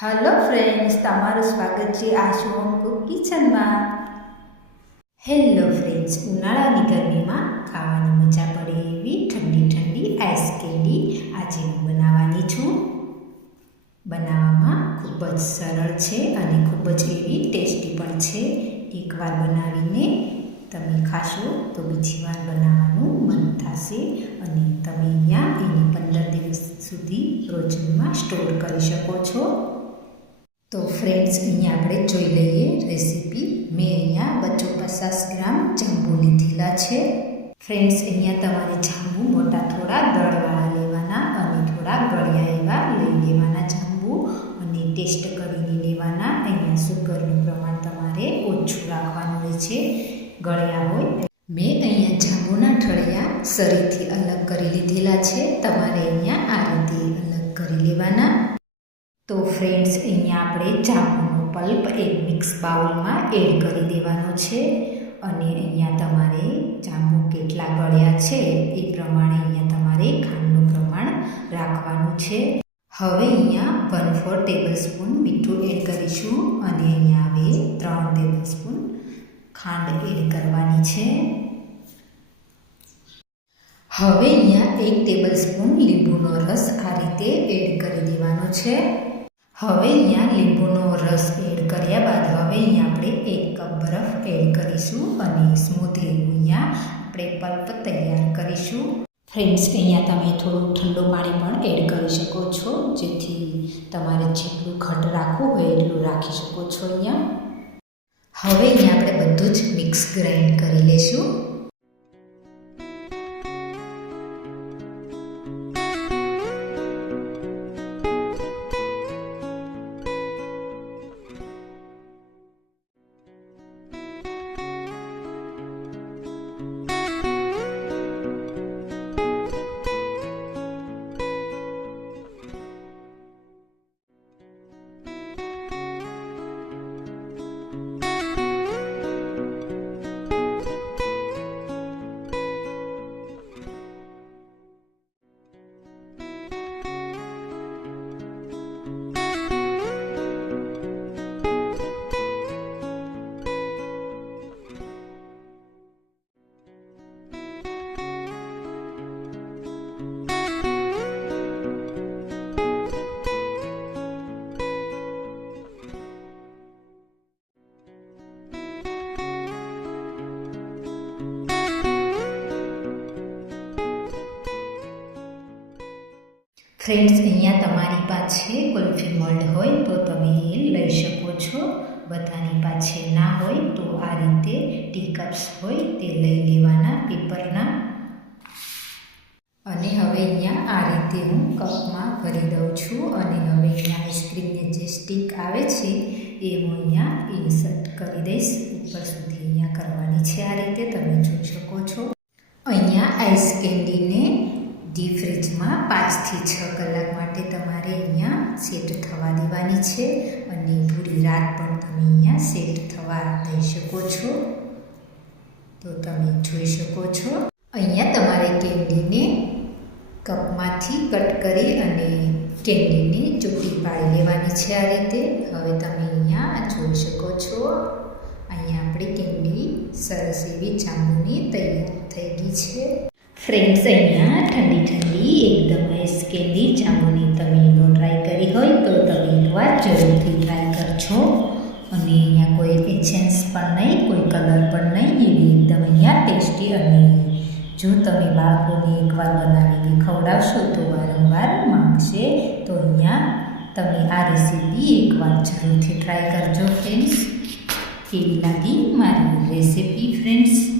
Hello friends તમારું સ્વાગત છે આ શોમ કુક કિચનમાં. હેલો ફ્રેન્ડ્સ ઉનાળાની ગરમીમાં ખાવાની મજા પડે એવી ઠંડી ઠંડી આઈસ કેન્ડી આજે હું બનાવવાની છું. બનાવવામાં ખૂબ જ સરળ છે અને ખૂબ જ એવી ટેસ્ટી પણ છે. એકવાર બનાવીને તમે ખાશો તો બીજી વાર બનાવવાનું મન થશે અને તમે અહીંયા એને પંદર દિવસ સુધી રોજનીમાં સ્ટોર કરી શકો છો. તો ફ્રેન્ડ્સ અહીંયા આપણે જોઈ લઈએ રેસીપી મેં અહીંયા બચ્ચો પચાસ ગ્રામ જાંબુ લીધેલા છે. ફ્રેન્ડ્સ અહીંયા તમારે જાંબુ મોટા થોડા ગળવાળા લેવાના અને થોડા ગળ્યા એવા લઈ લેવાના જાંબુ અને ટેસ્ટ કરીને લેવાના. અહીંયા સુગરનું પ્રમાણ તમારે ઓછું રાખવાનું રહે છે. ગળ્યા હોય. મેં અહીંયા જાંબુના ઠળિયા સરીથી અલગ કરી લીધેલા છે. તમારે અહીંયા આ રીતે અલગ કરી લેવાના. તો ફ્રેન્ડ્સ અહીંયા આપણે જાંબુનો પલ્પ એક મિક્સ બાઉલમાં એડ કરી દેવાનો છે. અને અહીંયા તમારે જાંબુ કેટલા ગળ્યા છે એ પ્રમાણે અહીંયા તમારે ખાંડનું પ્રમાણ રાખવાનું છે. હવે અહીંયા વન ફોર ટેબલ સ્પૂન મીઠું એડ કરીશું. અને અહીંયા હવે ત્રણ ટેબલ સ્પૂન ખાંડ એડ કરવાની છે. હવે અહીંયા એક ટેબલ સ્પૂન લીંબુનો રસ આ રીતે એડ કરી દેવાનો છે. હવે અહીંયા લીંબુનો રસ એડ કર્યા બાદ હવે અહીંયા આપણે એક કપ બરફ એડ કરીશું અને એવું અહીંયા આપણે પલ્પ તૈયાર કરીશું. ફ્રેન્ડ્સ અહીંયા તમે થોડું ઠંડુ પાણી પણ એડ કરી શકો છો, જેથી તમારે જેટલું ઘટ રાખવું હોય એટલું રાખી શકો છો અહીંયા. હવે અહીંયા આપણે બધું જ મિક્સ ગ્રાઇન્ડ કરી લેશું. ફ્રેન્ડ્સ અહીંયા તમારી પાસે કુલ્ફી મોલ્ડ હોય તો તમે એ લઈ શકો છો. બધાની પાસે ના હોય તો આ રીતે ટી કપ્સ હોય તે લઈ લેવાના પેપરના. અને હવે અહીંયા આ રીતે હું કપમાં ભરી દઉં છું અને હવે અહીંયા આઈસ્ક્રીમની જે સ્ટીક આવે છે એ હું અહીંયા ઇન્સર્ટ કરી દઈશ. ઉપર સુધી અહીંયા કરવાની છે આ રીતે તમે જોઈ શકો છો. અહીંયા આઈસ કેન્ડીને ડીપ ફ્રીજમાં પાંચથી છ કલાક માટે તમારે અહીંયા સેટ થવા દેવાની છે અને પૂરી રાત પણ તમે અહીંયા સેટ થવા દઈ શકો છો. તો તમે જોઈ શકો છો. અહીંયા તમારે કેન્ડીને કપમાંથી કટ કરી અને કેન્ડીને ચૂંટી પાડી લેવાની છે આ રીતે. હવે તમે અહીંયા જોઈ શકો છો. અહીંયા આપણી કેન્ડી સરસ એવી જાંબુની તૈયાર થઈ ગઈ છે. ફ્રેન્ડ્સ અહીંયા ઠંડી ઠંડી, એકદમ આઈસ કેન્ડી જાંબુની તમે એનો ટ્રાય કરી હોય તો તમે એકવાર જરૂરથી ટ્રાય કરજો. અને અહીંયા કોઈ એચેન્સ પણ નહીં, કોઈ કલર પણ નહીં એવી એકદમ અહીંયા ટેસ્ટી અને જો તમે બાળકોને એકવાર બનાવીને ખવડાવશો તો વારંવાર માંગશે, તો અહીંયા તમે આ રેસીપી એકવાર જરૂરથી ટ્રાય કરજો ફ્રેન્ડ્સ કેવી લાગી મારી રેસીપી ફ્રેન્ડ્સ